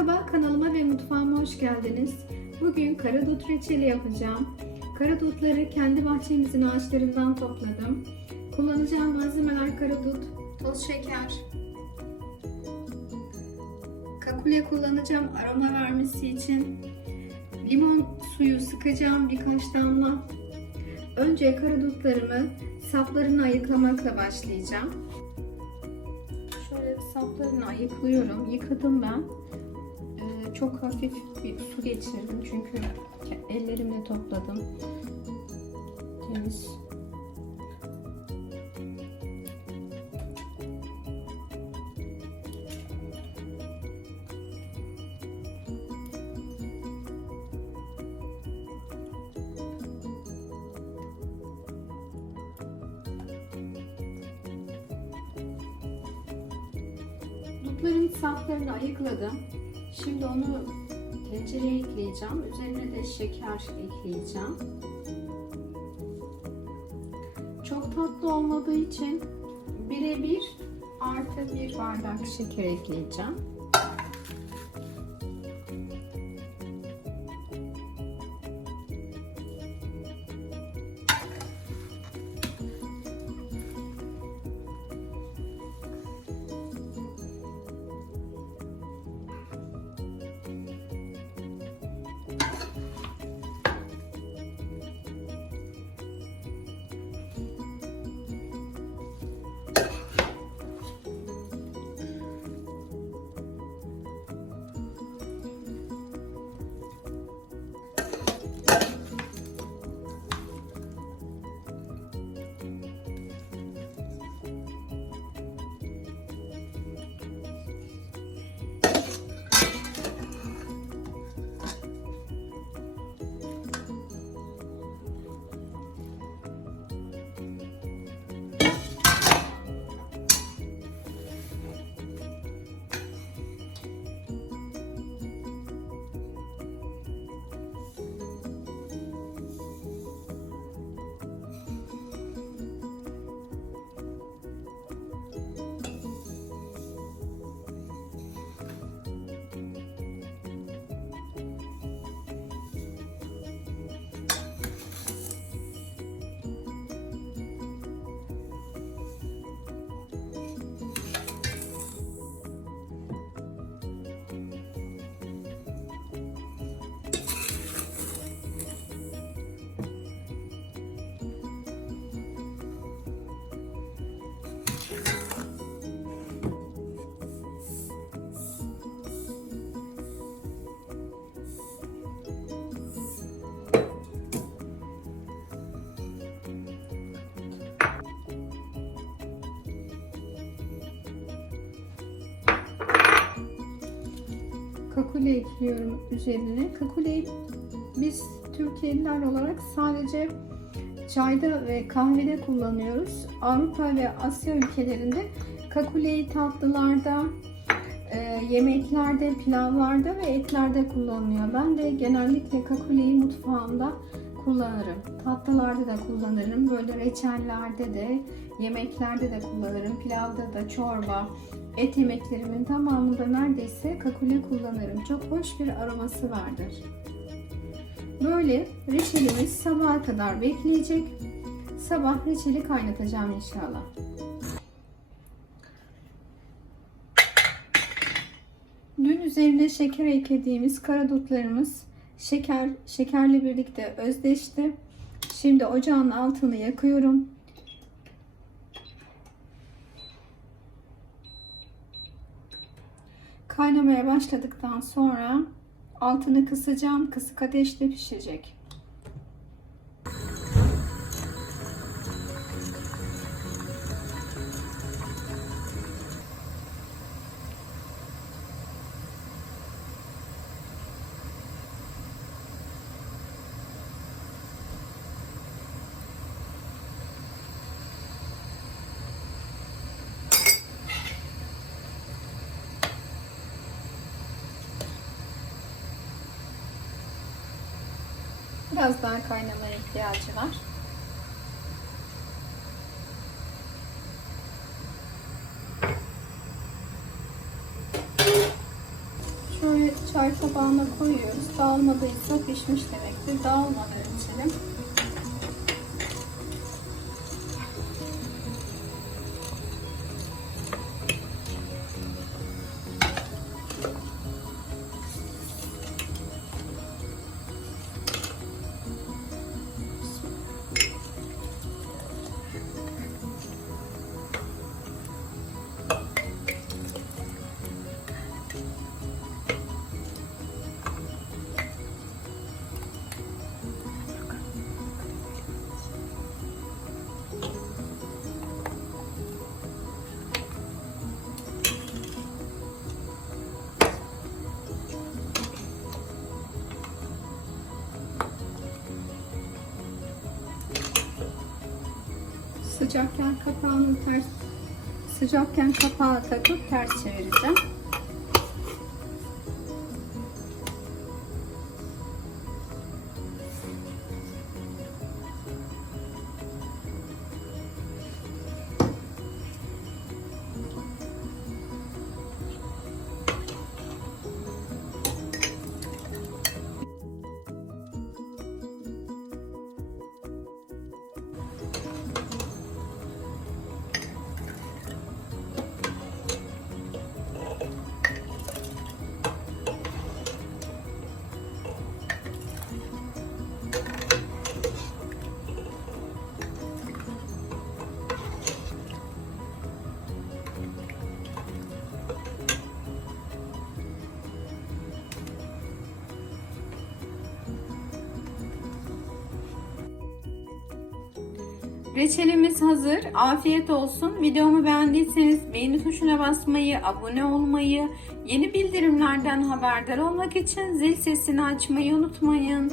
Merhaba kanalıma ve mutfağıma hoş geldiniz. Bugün karadut reçeli yapacağım. Karadutları kendi bahçemizin ağaçlarından topladım. Kullanacağım malzemeler karadut, toz şeker, kakule kullanacağım aroma vermesi için. Limon suyu sıkacağım birkaç damla. Önce karadutlarımı saplarını ayıklamakla başlayacağım. Şöyle saplarını ayıklıyorum. Yıkadım ben. Çok hafif bir su geçirdim çünkü ellerimle topladım. Temiz. Dutların saplarını ayıkladım. Şimdi onu tencereye ekleyeceğim. Üzerine de şeker ekleyeceğim. Çok tatlı olmadığı için birebir artı bir bardak şeker ekleyeceğim. Kakule ekliyorum üzerine. Kakuleyi biz Türkiye'liler olarak sadece çayda ve kahvede kullanıyoruz. Avrupa ve Asya ülkelerinde kakuleyi tatlılarda, e, yemeklerde, pilavlarda ve etlerde kullanılıyor. Ben de genellikle kakuleyi mutfağımda kullanırım. Tatlılarda da kullanırım. Böyle reçellerde de, yemeklerde de kullanırım. Pilavda da, çorba, et yemeklerimin tamamında neredeyse kakule kullanırım. Çok hoş bir aroması vardır. Böyle reçelimiz sabaha kadar bekleyecek. Sabah reçeli kaynatacağım inşallah. Dün üzerine şeker eklediğimiz karadutlarımız şeker şekerle birlikte özdeşti. Şimdi ocağın altını yakıyorum. Kaynamaya başladıktan sonra altını kısacağım. Kısık ateşte pişecek. Biraz daha kaynamaya ihtiyacı var. Şöyle çay tabağına koyuyoruz. Dağılmadıysa pişmiş demektir. Dağılmadan ölçelim. Sıcakken kapağını ters sıcakken kapağı takıp ters çevireceğim. Reçelimiz hazır. Afiyet olsun. Videomu beğendiyseniz beğeni tuşuna basmayı, abone olmayı, yeni bildirimlerden haberdar olmak için zil sesini açmayı unutmayın.